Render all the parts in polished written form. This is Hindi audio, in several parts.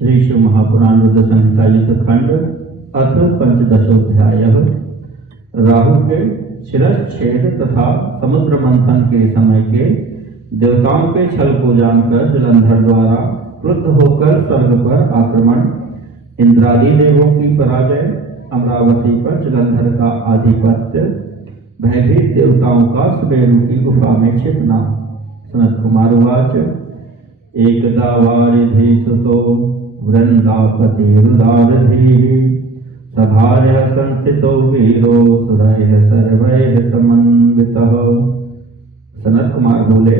श्री शिव महापुराण रुद्र संहिता युद्ध खंड अथ पंचदशोध्याय। राहु के शिरच्छेद तथा समुद्र मंथन के समय के देवताओं के छल को जानकर जलंधर द्वारा क्रुद्ध होकर स्वर्ग पर आक्रमण, इंद्रादि देवों की पराजय, अमरावती पर जलंधर का आधिपत्य, भयभीत देवताओं का सुमेरु की गुफा में छिपना। सनत कुमार उवाच। एकदा वारिधीसुतो वृंदापतिरुदारधीः सभार्य संस्थितो वीरो सुरैः सर्वैः समन्वितः। सनत कुमार बोले,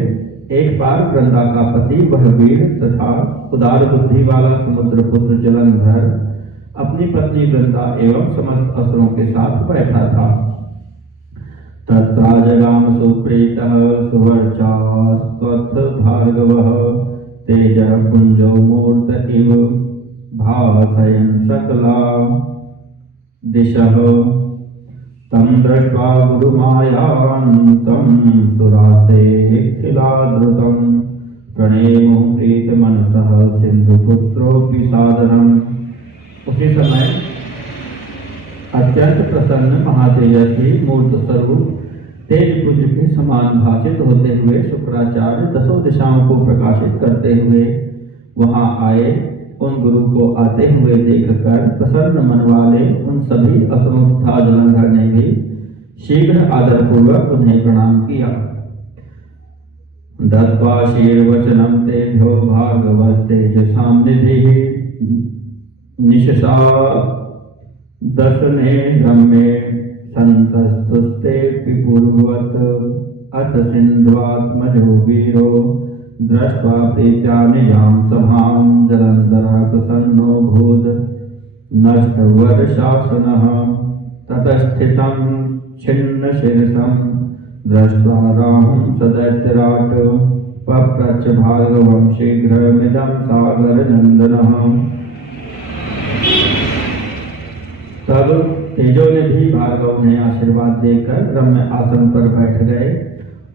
एक बार वृंदा का पति वह वीर तथा उदार बुद्धि वाला समुद्र पुत्र जलंधर अपनी पत्नी वृंदा एवं समस्त असुरों के साथ बैठा था। तत्राजगाम सुप्रीतः सुवर्चास्त्वथ भार्गवः तेजः पुंजो मूर्त इव भासयन् सकला दिशः। तं दृष्ट्वा गुरुमायान्तं सुरासेऽखिलादृतं प्रणेमुः प्रीतमनसः सिन्धुपुत्रोऽपि सादरम्। उसी समय अत्यंत प्रसन्न महातेजस्वी मूर्त स्वरूप तेजपुंज के समान भाषित होते हुए शुक्राचार्य दसों दिशाओं को प्रकाशित करते हुए वहां आए। उन गुरु को आते हुए देखकर प्रसन्न मन वाले उन सभी असुरों तथा जलंधर ने भी शीघ्र आदरपूर्वक उन्हें प्रणाम किया। दत्वा शीर्वचनं तेभ्यो भार्गवस्तेजसां निधिः निशसा दर्शने रम्ये संतस्तुस्तेऽपि पूर्ववत् अथ सिन्ध्वात्मजो वीरो दृष्ट्वा प्रीत्या निजां सभां जलंधरः प्रसन्नो भूद नष्टवर्षासनः। ततस्थितं छिन्नशिरसं दृष्ट्वा राहुं सदैत्यराट पप्रच्छ भार्गवं शीघ्रमिदं सागरनन्दनः। तब तेजोनिधि भार्गव ने आशीर्वाद देकर रम्य आसन पर बैठ गए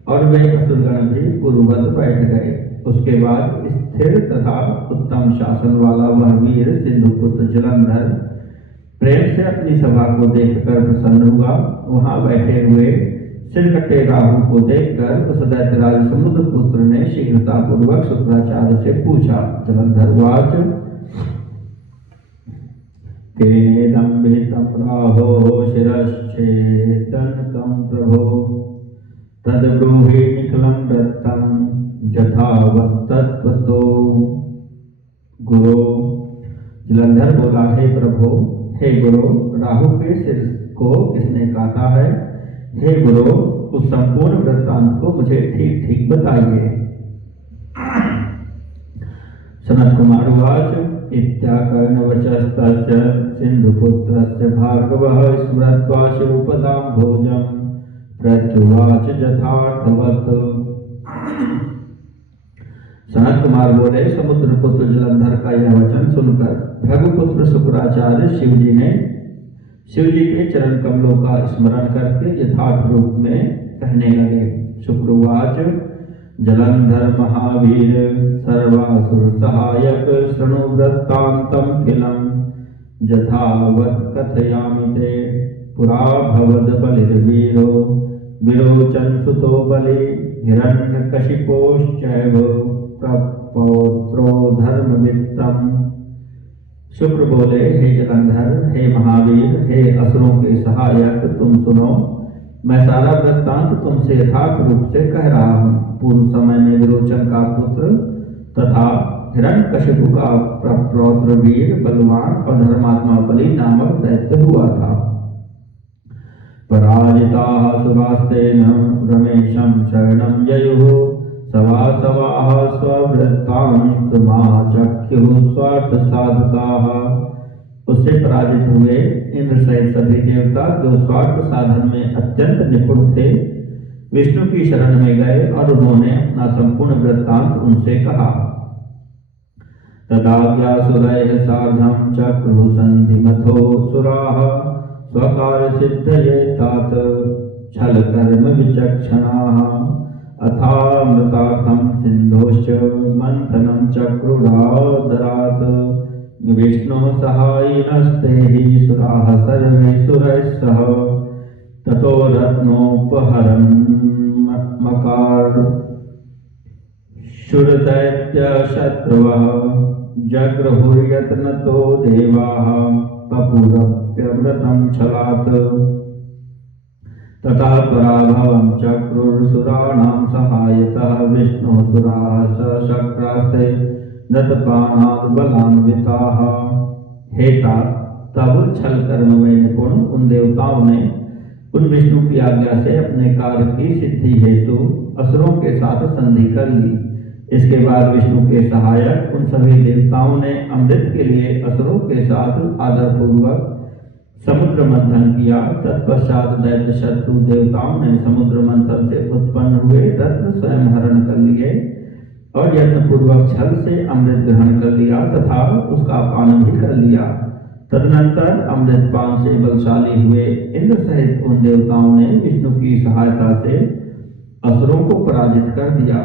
और वे असुरगण भी पूर्ववत बैठ गए। उसके बाद स्थिर तथा उत्तम शासन वाला वह वीर सिंधुपुत्र जलंधर प्रेम से अपनी सभा को देखकर प्रसन्न हुआ। वहां बैठे हुए सिरकटे राहु को देखकर उस दैत्यराज समुद्र पुत्र ने शीघ्रता पूर्वक शुक्राचार्य से पूछा। जलंधर वाच। तेनेदं विहितं राहो शिरश्छेदनकं प्रभो तद्ब्रूहि निखिलं दत्तं यथावत्तत्वतो गुरो। जलंधर बोला, हे प्रभु, हे गुरु, राहु के सिर को किसने काटा है? हे गुरु, उस संपूर्ण वृत्तांत को मुझे ठीक ठीक बताइए। सनत कुमार उवाच। इत्याकर्णवचस्तस्य सिन्धुपुत्रस्य भार्गवः स्मृत्वा शिवपदां भोजं प्रत्युवाच यथार्थवत्। सनत कुमार बोले, समुद्र पुत्र जलंधर का यह वचन सुनकर भृगुपुत्र शुक्राचार्य शिव जी के चरण कमलों का स्मरण करके यथार्थ रूप में कहने लगे। शुक्रवाच। जलंधर महावीर सर्वासुर सहायक शृणु वृत्तान्तं किलं यथावत् कथयामि ते। पुरा भवद बलिर्वीरो विरोचन सुतो बलि हिरण्यकशिपोश्चैव प्रपौत्रो धर्मवित्तम्। शुक्र बोले, हे जलंधर, हे महावीर, हे असुरों के सहायक, तुम सुनो। मैं सारा वृत्तांत तुमसे यथार्थ रूप से कह रहा हूँ। पूर्व समय में विरोचन का पुत्र तथा हिरण्यकशिपु का प्रपौत्र वीर बलवान और धर्मात्मा बलि नामक दैत्य हुआ था। पराजिताः सुरास्तेन रमेशं शरणं ययुः सवासवाः स्ववृत्तान्तमाचख्युः स्वार्थ साधकाः। उससे पराजित हुए इंद्र सहित सभी देवता जो स्वार्थ साधन में अत्यंत निपुण थे, विष्णु की शरण में गए और उन्होंने अपना संपूर्ण वृत्तांत उनसे कहा। तदाज्ञासुरैः सार्धं चक्रुः सन्धिमथो सुराः स्वकार्य सिद्धये तात छल कर्म विचक्षणाः। अथामृतार्थं सिन्धोश्च मंथनं चक्रुरादरात् विष्णु सहायिनस्ते हि सुराः सर्वे सुरैः सह ततो रत्नोपहरन् मकार शूरदैत्यशत्रुवः जग्रहुर्यत्नतो देवाः पपुरप्यव्रतं छलात् ततः पराभवं चक्रुर्सुराणां सहायतः विष्णुसुराः सशक्रास्ते नतपानात् बलान्विताः। हे तात, तब छल कर्म में निपुण उन देवताओं ने उन विष्णु की आज्ञा से अपने कार्य की सिद्धि हेतु असुरों के साथ संधि कर ली। इसके बाद विष्णु के सहायक उन सभी देवताओं ने अमृत के लिए असुरों के साथ आदरपूर्वक समुद्र मंथन किया। तत्पश्चात दैत्य शत्रु देवताओं ने समुद्र मंथन से उत्पन्न हुए रत्न स्वयं हरण कर लिए और यत्नपूर्वक छल से अमृत ग्रहण कर लिया तथा उसका पान भी कर लिया। तदनंतर अमृत पान से बलशाली हुए इंद्र सहित उन देवताओं ने विष्णु की सहायता से असुरों को पराजित कर दिया।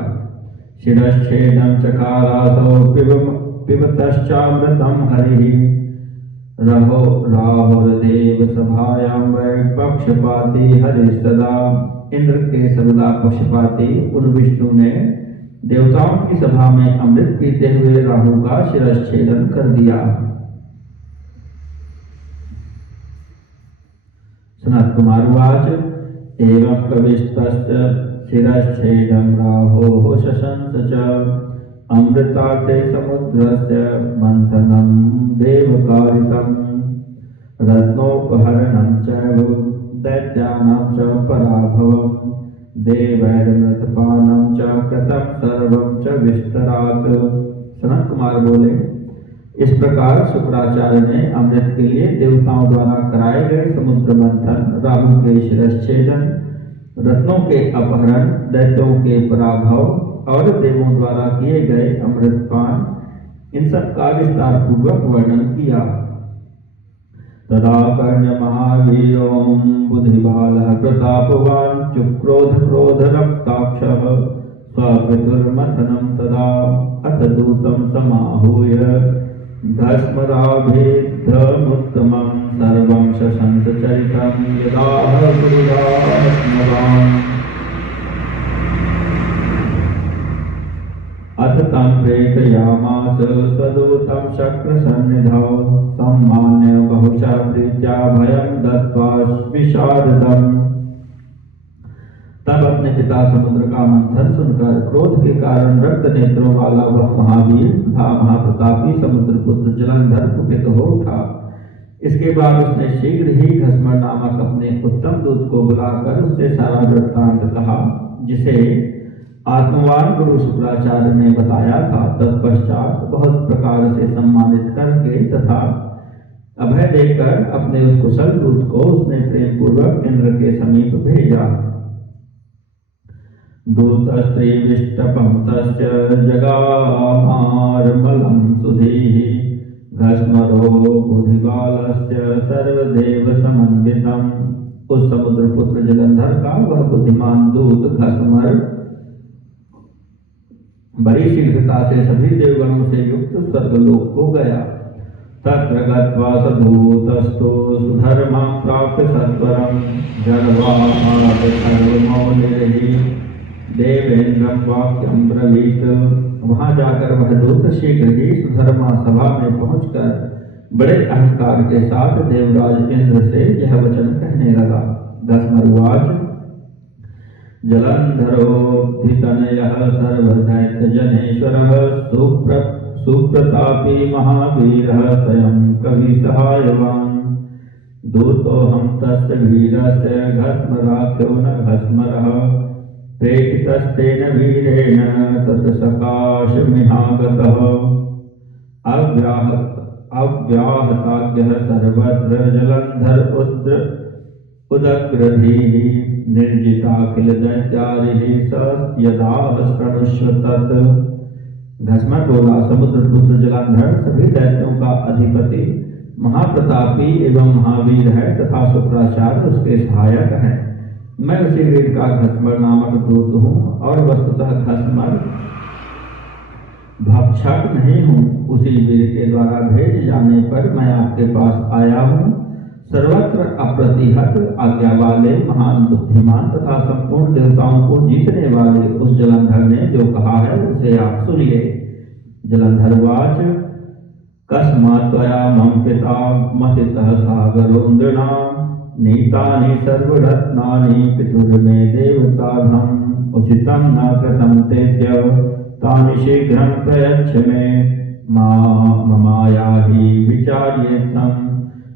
शिरश्छेदं चकारासौ पिबतश्चामृतं हरिः राहुर्देव सभायां वै पक्षपाती हरिस्तदा। इंद्र के सर्वदा पक्षपाती उन विष्णु ने देवताओं की सभा में अमृत पीते हुए राहु का शिरश्छेदन कर दिया। सनत कुमार उवाच एवं कविस्तस्य शिरश्छेदं राहोः शशंस च अमृतार्थे समुद्रस्य मंथनं देवकारितं रत्नोपहरणं चैव दैत्यानां च पराभवं देवैरमृतपानं च कृतं सर्वं च विस्तरात्। सनत कुमार बोले, इस प्रकार शुक्राचार्य ने अमृत के लिए देवताओं द्वारा कराए गए समुद्र मंथन, राहु के शिरश्छेदन, रत्नों के अपहरण, दैत्यों के पराभव और देवों द्वारा किए गए अमृतपान, इन सब का विस्तार पूर्वक वर्णन किया। तदा कर्ण्य महावीरो बुद्धिबालः प्रतापवान् चुक्रोध क्रोध रक्ताक्षः स्वपितुर्मथनं तदा अथ दूतं समाहूय भस्मराभिद्धमुत्तमं सर्वं शशंस चरितं यदाह गुरुरात्मवान्। अथ तं प्रेषयामास स्वदूतं शक्रसन्निधौ सम्मान्य बहुशः प्रीत्या भयं दत्त्वा विषादतम्। तब अपने पिता समुद्र का मंथन सुनकर क्रोध के कारण रक्त नेत्रों वाला वह महावीर तथा महाप्रतापी समुद्र पुत्र जलंधर कुपित हो उठा। इसके बाद उसने शीघ्र ही घस्मर नामक अपने उत्तम दूत को बुलाकर उससे सारा वृत्तांत कहा, जिसे आत्मवान गुरु शुक्राचार्य ने बताया था। तत्पश्चात बहुत प्रकार से सम्मानित करके तथा अभय देकर अपने उस कुशल दूत को उसने प्रेम पूर्वक इंद्र के समीप भेजा। दूतस्त्रीविष्टपं तस्य जगामार्मलं सुधीः घस्मरो बुद्धिबालस्य सर्वदेव समन्वितम्। उस समुद्र पुत्र जलंधर का वह बुद्धिमान दूत घस्मर बड़ी शीघ्रता से सभी देवगणों से युक्त स्वर्गलोक को गया। तत्र गत्वा सभूतस्थो सुधर्मां प्राप्य सत्वरं जड़वामौलिर्हि देवेन्द्रं वाक्यं ब्रवीत। वहां जाकर वह दूत शीघ्र ही सुधर्मा सभा में पहुंचकर बड़े अहंकार के साथ देवराज इंद्र से यह वचन कहने लगा। घस्मर उवाच जलंधरोऽब्धितनयः सर्वदैत्यजनेश्वरः सुप्रतापी महावीरः स्वयं कविसहायवान्। दूतोऽहं तस्य वीरस्य घस्मराख्यो न घस्मरः प्रेषितस्तेन वीरेण तत्सकाशमिहागतः। अव्याहताज्ञः सर्वत्र जलंधर उदग्रधीः निर्जिताखिल दैत्यारिः स यदाह शृणुष्व तत्। घस्मर बोला, समुद्र पुत्र जलंधर सभी दैत्यों का अधिपति महाप्रतापी एवं महावीर है तथा शुक्राचार्य उसके सहायक है। मैं उसी वीर का घस्मर नामक दूत हूँ और वस्तुतः घस्मर भक्षक नहीं हूँ। उसी वीर के द्वारा भेजे जाने पर मैं आपके पास आया हूँ। सर्वत्र अप्रतिहत आज्ञा वाले महान बुद्धिमान तथा संपूर्ण देवताओं को जीतने वाले उस जलंधर ने जो कहा है उसे आप सुनिए। जलंधर वाच कस्मात् त्वया मम पिता मथितः सागरोन्द्रणा नीतानि सर्वरत्नानि पितुर्मे देवताधम् उचितं न कृतं तेद्य तानि शीघ्रं प्रयच्छ मे ममाया हि विचार्येतं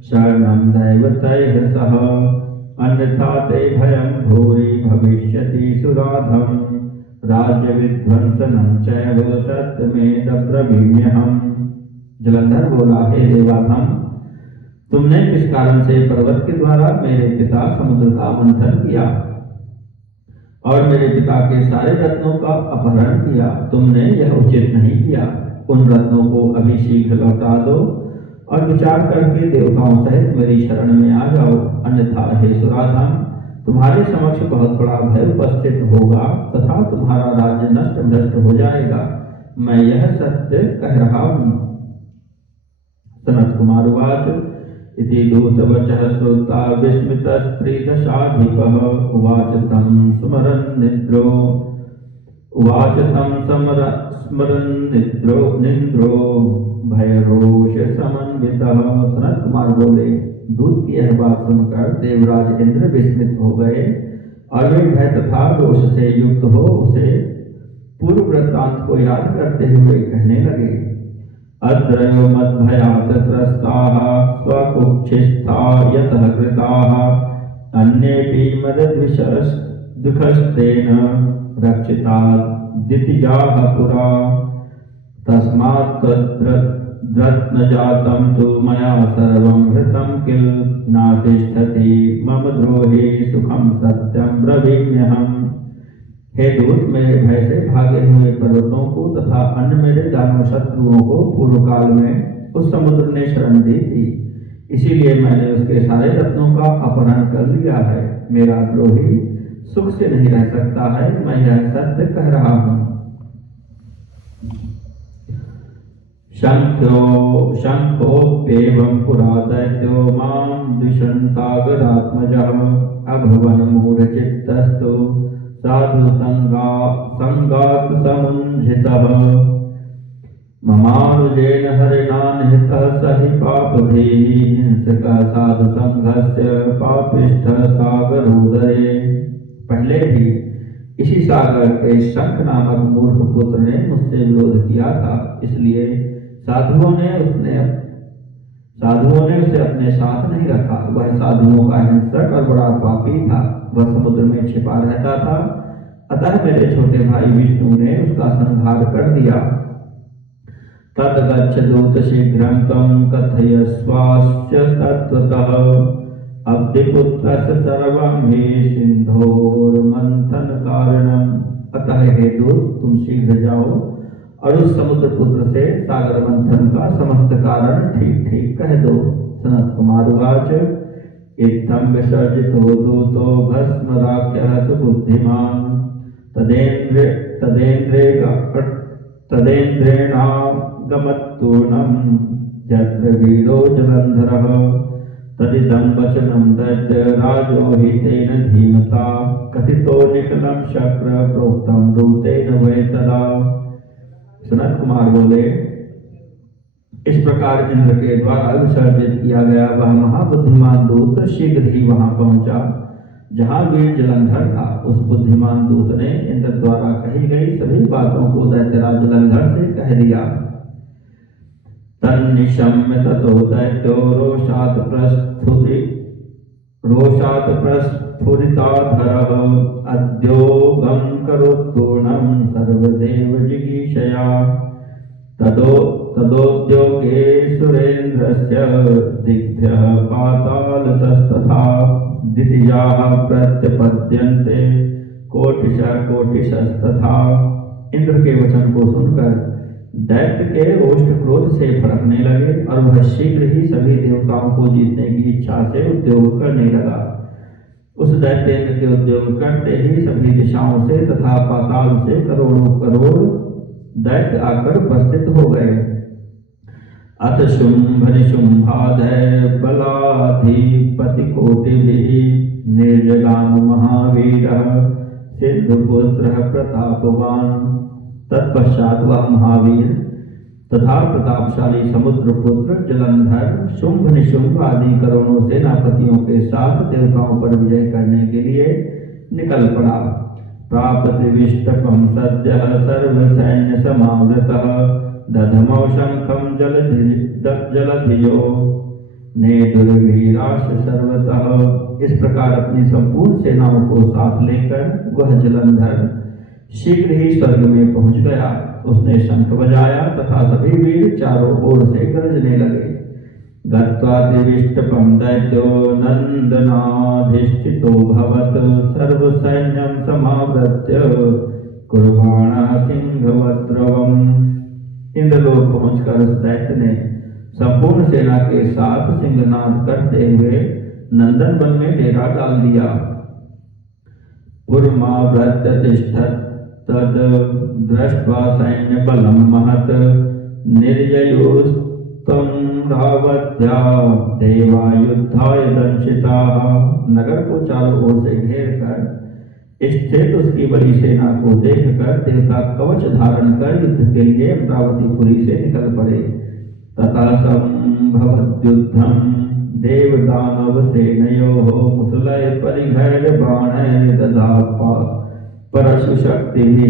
शरणं दैवतैः सह अन्यथा ते भयं भूरि भविष्यति सुराधम् राज्यविध्वंसनं चैव सत्यमेतब्रवीम्यहम्। जलंधर बोला, हे देवाधम, तुमने किस कारण से पर्वत के द्वारा मेरे पिता समुद्र का मंथन किया और मेरे पिता के सारे रत्नों का अपहरण किया? तुमने यह उचित नहीं किया। उन रत्नों को अभी शीघ्र लौटा दो और विचार करके देवताओं सहित मेरी शरण में आ जाओ, अन्यथा हे सुराधन, तुम्हारे समक्ष बहुत बड़ा भय उपस्थित होगा तथा तुम्हारा राज्य नष्ट भ्रष्ट हो जाएगा। मैं यह सत्य कह रहा हूँ। सनत कुमार उवाच इति दूतवचः श्रुत्वा विस्मितस्त्रिदशाधिपः उवाच तं स्मरन् निद्रो भयरोष समन्वितः। सनत कुमार बोले, दूत की यह बात सुनकर देवराज इंद्र विस्मित हो गए और वे भय तथा रोष से युक्त हो उसे पूर्व वृत्तांत को याद करते हुए कहने लगे। अद्रयो मद्भयात् त्रस्ताः स्वकुक्षिस्था यतः कृताः अन्येऽपि मदद्विषस्तेन रक्षिता दितिजाः पुरा तस्मात् रत्नजातं तु मया सर्वं हृतं किल नातिष्ठति मम द्रोहे सुखं सत्यं ब्रवीम्यहम्। हे दूत, मेरे भय से भागे हुए पर्वतों को तथा अन्य मेरे दानव शत्रुओं को पूर्व काल में उस समुद्र ने शरण दी थी, इसीलिए मैंने उसके सारे रत्नों का अपहरण कर लिया है। मेरा द्रोही सुख से नहीं रह सकता है, मैं यह सत्य कह रहा हूँ। शंखोप्येवं पुरा दैत्यो मां द्विषन् सागरात्मजः अभवन मूढचित्तस्तु साधु संगात् समुञ्झितः ममानुजेन हरिणा निहतः स हि पापभीः हिंसकः साधु संघस्य पापिष्ठः सागरोदरे। पहले भी इसी सागर के शंख नामक मूर्ख पुत्र ने मुझसे विरोध किया था, इसलिए साधुओं ने उसे अपने साथ नहीं रखा। वह साधुओं का हिंसक और बड़ा पापी था, वह समुद्र में छिपा रहता था, अतः मेरे छोटे भाई विष्णु ने उसका संहार कर दिया। तद्गच्छ दूत शीघ्रं त्वं कथयस्वास्य तत्त्वतः अब्धिपुत्रस्य सर्वं हि सिन्धोर्मन्थन कारणम्। अतः हे दूत, तुम शीघ्र जाओ और उस समुद्र पुत्र से सागर मंथन का समस्त कारण ठीक ठीक कह दो। सनत कुमार उवाच इत्थं विसर्जितो दूतो भस्म राख्यः सुबुद्धिमान् तदेन्द्रेणागमत्तूर्णं यत्र वीरो जलन्धरः तदिदं वचनं दैत्यराजोहितेन धीमता कथितो निखिलं शक्र प्रोक्तं दूतेन वै तदा। सनत कुमार बोले, इस प्रकार इंद्र के द्वारा विसर्जित किया गया वह महाबुद्धिमान दूत शीघ्र ही वहां पहुंचा जहां वीर जलंधर था। उस बुद्धिमान दूत ने इंद्र द्वारा कही गई सभी बातों को दैत्यराज जलंधर से कह दिया। तन्निशम्य ततो दैत्यो रोषात् प्रस्फुरिताधरः अद्योगं करोत्तूर्णं सर्वदेव जिगीषया तदोद्योगे सुरेन्द्रस्य दिग्भ्यः पातालतस्तथा दितिजाः प्रत्यपद्यन्ते कोटिशस्तथा। इंद्र के वचन को सुनकर दैत्य के ओष्ठ क्रोध से फड़कने लगे और वह शीघ्र ही सभी देवताओं को जीतने की इच्छा से उद्योग करने लगा। उस दैत्य के उद्योग करते ही सभी दिशाओं से तथा पाताल से करोड़ों करोड़ दैत्य आकर उपस्थित हो गए। अथ शुंभ निशुंभादय बलाधिपतिकोटिभिः निर्जगाम महावीरः सिद्धपुत्रः प्रतापवान्। तत्पश्चात वह महावीर तथा प्रतापशाली समुद्रपुत्र जलंधर शुंभ निशुंभ आदि करोड़ों सेनापतियों के साथ देवताओं पर विजय करने के लिए निकल पड़ा। प्राप्तिविष्टपं सद्यः सर्व सैन्य समावृतः दधमौ शंखं जलधियो नेदुर्वीराश सर्वतः। इस प्रकार अपनी संपूर्ण सेनाओं को साथ लेकर वह जलंधर शीघ्र ही स्वर्ग में पहुंच गया। उसने शंख बजाया तथा सभी वीर चारों ओर से गरजने लगे। गत्वा दिविष्टपं दैत्यो नंदनाधिष्ठितो भवत् सर्व सैन्यं समावृत्य कुर्बाणः सिंहवद्रवम्। इंद्रलोक पहुंचकर उस दैत्य ने संपूर्ण सेना के साथ सिंहनाद करते हुए नंदन वन में डेरा डाल दिया। पुरमाव्रत्य तिष्ठत् तद दृष्ट्वा सैन्य बलम महत निर्ययुस्तं रावत्या देवा युद्धाय दंशिताः। नगर को चारों ओर से घेर कर स्थित उसकी बड़ी सेना को देखकर देवता कवच धारण कर युद्ध के लिए अमरावतीपुरी से निकल पड़े। तथा संभवद्युद्धं देवदानव सेनयोः मुसलय परिघैर बाणैर दधा परशु शक्ति भी।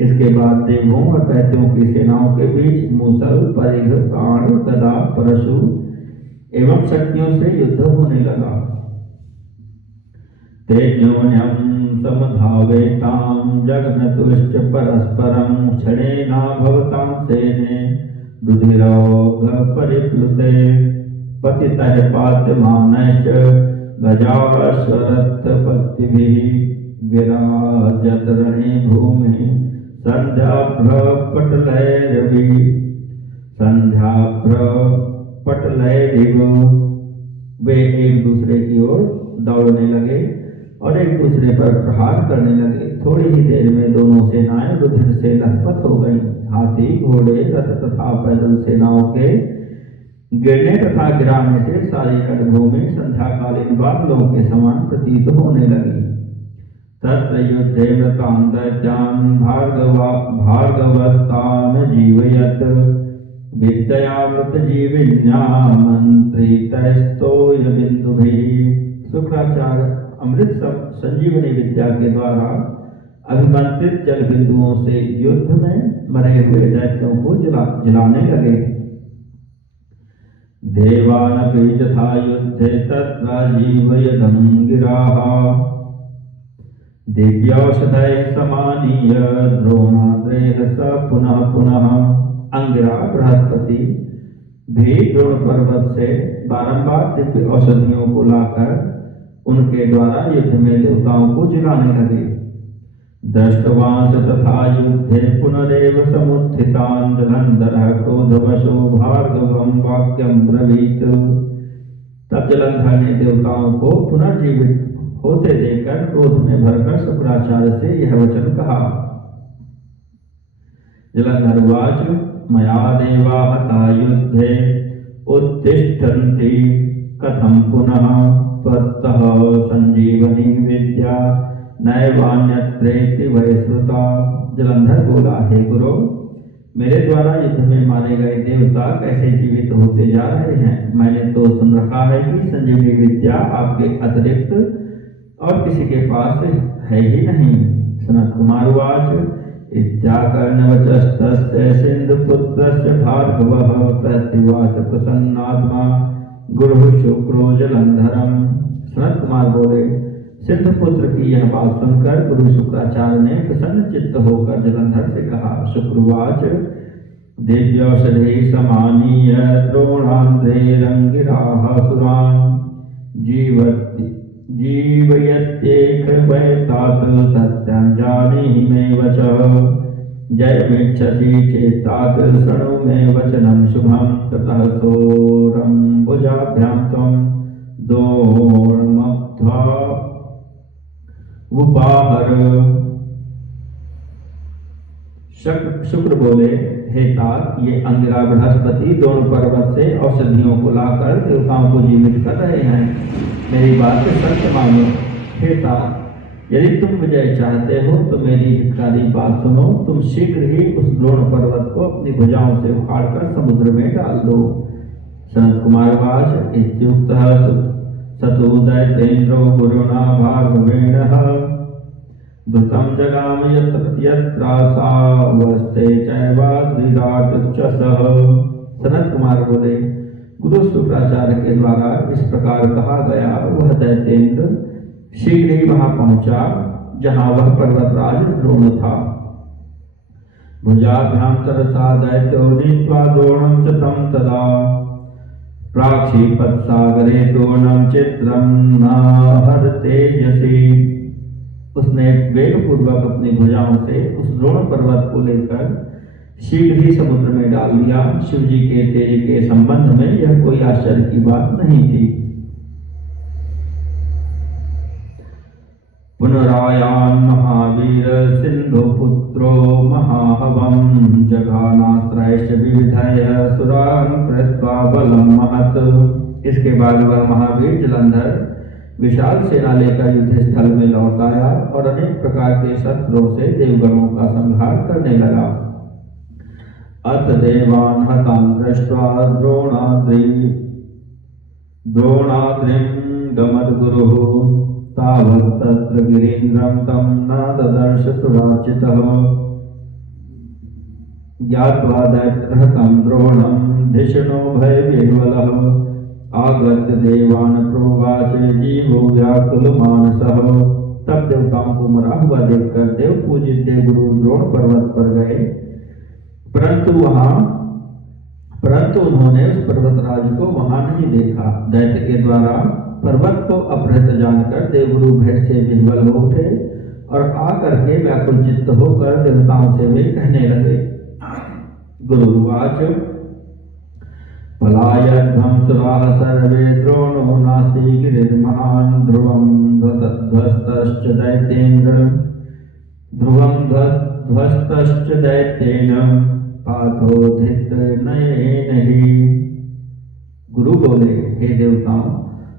इसके बाद देवों और दैत्यों की सेनाओं के बीच मुसल परिघ बाण गदा परशु एवं शक्तियों से युद्ध होने लगा। तेजोन्यं समधावेतां जगन्तुश्च परस्परं क्षणेनाभवतां सेने रुधिरौघ परिप्लुते पतितः पात्यमानश्च गजाश्वरत्पत्तिभिः विराजत रणे भूमि संध्याभ्रपटलैरिव। वे एक दूसरे की ओर दौड़ने लगे और एक दूसरे पर प्रहार करने लगे। थोड़ी ही देर में दोनों सेनाएं रुधिर से लथपथ हो गईं। हाथी घोड़े रथ तथा पैदल सेनाओं के गिरने तथा गिराने से सारी रणभूमि संध्याकालीन बादलों के समान प्रतीत होने लगी। तत्र युद्धे मृतां दैत्यान् भार्गवस्तान् जीवयत् विद्यामृतजीविन्याः मन्त्रितस्तोयबिन्दुभिः। शुक्राचार्य अमृत संजीवनी विद्या के द्वारा अभिमंत्रित जल बिंदुओं से युद्ध में मरे हुए दैत्यों को जलाने लगे। देवानपि यथा युद्धे तत्र जीवयदं गिराः दिव्यौषधय समानीय द्रोणाद्रेह स पुनः पुनः। अंगिरा बृहस्पति भी द्रोण पर्वत से बारंबार दिव्य औषधियों को लाकर उनके द्वारा युद्ध में देवताओं को जिलाने लगे। दृष्टवांस तथा युद्धे पुनरेव समुत्थितान् जलंधरः क्रोधवशो भार्गवं वाक्यं ब्रवीत। तब जलंधर ने देवताओं को पुनर्जीवित होते देखकर क्रोध में भरकर शुक्राचार्य से यह वचन कहा। जलंधरवाच मया देवा हता युद्धे उत्तिष्ठन्ति कथं पुनः त्वत्तः संजीवनी विद्या नैवान्यत्रेति वै श्रुता। जलंधर बोला, हे गुरु, मेरे द्वारा युद्ध में मारे गए देवता कैसे जीवित होते जा रहे हैं? मैंने तो सुन रखा है कि संजीवनी विद्या आपके अतिरिक्त और किसी के पास है ही नहीं। सनत कुमार वाच इत्याकर्णवचस्तस्य सिंधुपुत्रस्य भार्गवः प्रत्युवाच प्रसन्नात्मा गुरु शुक्रो जलंधरम। सनत कुमार बोले, सिंधुपुत्र की यह बात सुनकर गुरु शुक्राचार्य ने प्रसन्न चित्त होकर जलंधर से कहा। शुक्रवाच दिव्यौषधे समानीय द्रोणान्द्रेरंगिराः सुरान् जीवयत्येकवैतात् सत्यं जानीहि मे वचः जयमिच्छसि चेत्तात् शृणु मे वचनं शुभं। ततः सोरं भुजाभ्यां त्वं दोर्मध्वा उपाहर शुक्र बोले, हे तात, ये अंगिरा बृहस्पति दोनों पर्वत से औषधियों को लाकर देवताओं को जीवित कर रहे हैं। मेरी बात से सत्य मानो। हे तात, यदि तुम विजय चाहते हो तो मेरी हितकारी बात सुनो। तुम शीघ्र ही उस द्रोण पर्वत को अपनी भुजाओं से उखाड़कर समुद्र में डाल दो। सनत कुमार वाच इत्युक्तः सतो दैत्येन्द्रो गुरुणा भार्गवेणः द्रुतं जगाम यत्रासावस्ते चैवाद्रिराटुच्चसः। सनत कुमार बोले, गुरु शुक्राचार्य के द्वारा इस प्रकार कहा गया, वह दैत्येंद्र शीघ्र ही वहां पहुंचा जहां वह पर्वतराज द्रोण था। भुजाभ्यां तरसा दैत्यो नीत्वा द्रोणं च तं तदा प्राक्षिपत्सागरे द्रोणं चित्रं न हरतेजसी। उसने वेगपूर्वक अपनी भुजाओं से उस द्रोण पर्वत को लेकर शीघ्र ही समुद्र में डाल दिया। शिव जी के तेज के संबंध में यह कोई आश्चर्य की बात नहीं थी। पुनरायान महावीर सिंधुपुत्रो महाहवं जघानास्त्रैश्च विविधय सुरान् कृत्वा बलं महत्। इसके बाद वह महावीर जलंधर विशाल सेना लेकर युद्ध स्थल में लौट आया और अनेक प्रकार के शस्त्रों से देवगणों का संहार करने लगा। अथ देवान् हतान् दृष्ट्वा द्रोणाद्रिं गमद्गुरुः तावत् तत्र गिरीन्द्रं तं न ददर्श सुरार्चितः। ज्ञात्वा दैत्यहतं द्रोणं धिषणो भयविह्वलः आगत्य देवान् प्रोवाच जीवो व्याकुलमानसः। तब देवताओं को मरा हुआ देखकर देव पूजित देवगुरु द्रोण पर्वत पर गए, परंतु उन्होंने उस पर्वतराज को वहां नहीं देखा। दैत्य के द्वारा पर्वत को अपहृत जानकर देवगुरु भय से विह्वल हो उठे और आकर के व्याकुल चित्त होकर देवताओं से वे कहने लगे। गुरुवाच पलायध्वं सुराः सर्वे द्रोणो नास्ति गिरिर्महान् ध्रुवं ध्वस्तश्च दैत्येन पाथोधित नयेन। गुरु बोले, हे देवताओं,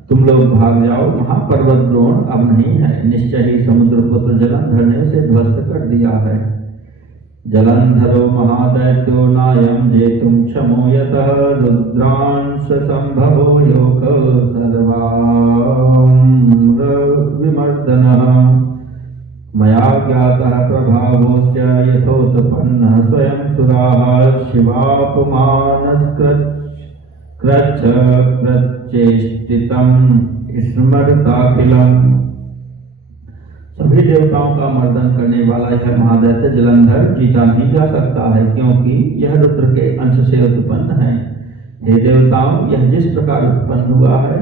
तुम लोग भाग जाओ, महापर्वत द्रोण अब नहीं है। निश्चय ही समुद्रपुत्र जलंधर ने उसे ध्वस्त कर दिया है। जलंधरो महादैत्यो नायं जेतुं क्षमो यतः रुद्रांश संभवो योग सर्वाम्रविमर्दनः मया ज्ञातः प्रभावोऽस्य यथोत्पन्नः स्वयं सुराः शिवापमानकृच्छेष्टितं स्मरताखिलम्। सभी देवताओं का मर्दन करने वाला यह महादैत्य जलंधर जीता नहीं जा सकता है, क्योंकि यह रुद्र के अंश से उत्पन्न है। हे देवताओं, यह जिस प्रकार उत्पन्न हुआ है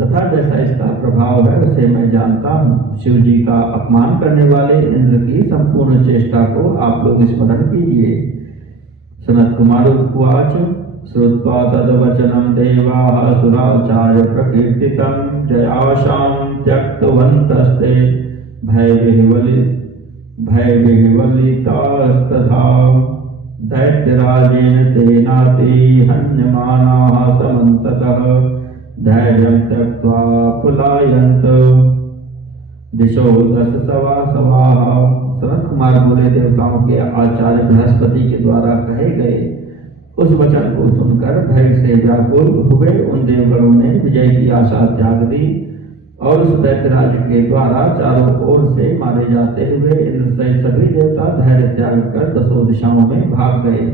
तथा जैसा इसका प्रभाव है उसे मैं जानता हूँ। शिव जी का अपमान करने वाले इंद्र की संपूर्ण चेष्टा को आप लोग स्मरण कीजिए। सनत कुमार उवाच श्रुत्वा तद्वचनं देवाः सुराचार्य प्रकीर्तितं जयाशां त्यक्तवन्तस्ते भयविह्वलितास्तथा दैत्यराजेन तेनाति हन्यमानाः समन्ततः धैर्यं त्यक्त्वा पलायन्त दिशो दश सवासवाः। सनत कुमार बोले, देवताओं के आचार्य बृहस्पति के द्वारा कहे गए उस वचन को सुनकर भय से व्याकुल हुए उन देवगणों ने विजय की आशा त्याग दी और उस दैत्यराज के द्वारा चारों ओर से मारे जाते हुए इंद्र सहित सभी देवता धैर्य त्याग कर दसों दिशाओं में भाग गए।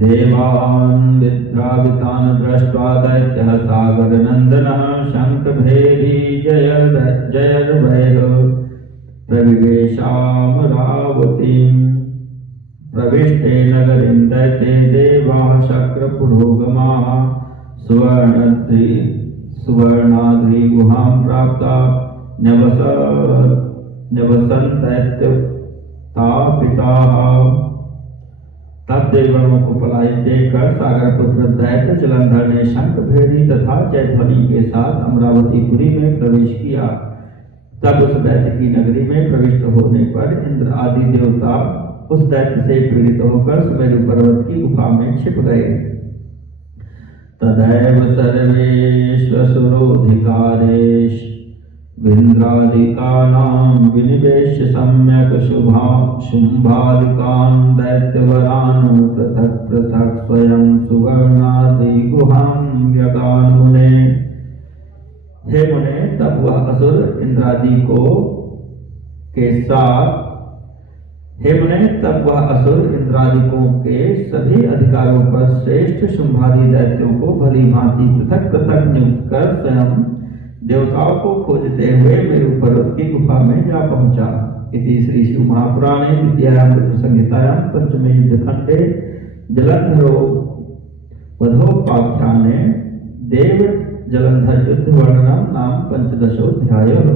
देवान् विद्रावितान् दृष्ट्वा दैत्यः सागरनन्दनः शङ्खभेरी जयर्वैः प्रविवेशामरावतीम् प्रविष्टे नगरीं दैत्ये देवाः शक्रपुरोगमाः सुवर्णाद्रि गुहां प्राप्ता न्यवसन् दैत्यतापिताः। तब देवगणों को पलायित देखकर सागर पुत्र दैत्य जलंधर ने शंख भेड़ी तथा जयध्वनि के साथ अमरावतीपुरी में प्रवेश किया। तब उस दैत्य की नगरी में प्रविष्ट होने पर इंद्र आदि देवता उस दैत्य से पीड़ित होकर सुमेरु पर्वत की गुफा में छिप गए। तदैव सर्वेष्वसुरोधिकारेश विन्द्रादिकानां विनिवेश्य सम्यक् शुम्भादिकान् दैत्यवरान् पृथक् पृथक् स्वयं सुवर्णादिगुहां व्यगान् मुने। हे मुने, तब वह असुर इंद्रादि को के साथ इंद्रादिकों के सभी अधिकारों पर श्रेष्ठ शुंभादि दैत्यों को भली भांति पृथक पृथक नियुक्त कर स्वयं देवताओं को खोजते हुए मेरु पर्वत की गुफा में जा पहुंचा। इति श्री शिव महापुराणे द्वितीयायां संहितायां पंचमे युद्धखंडे जलंधरो वधोपाख्याने देव जलंधर युद्ध वर्णनम नाम 15 अध्यायः।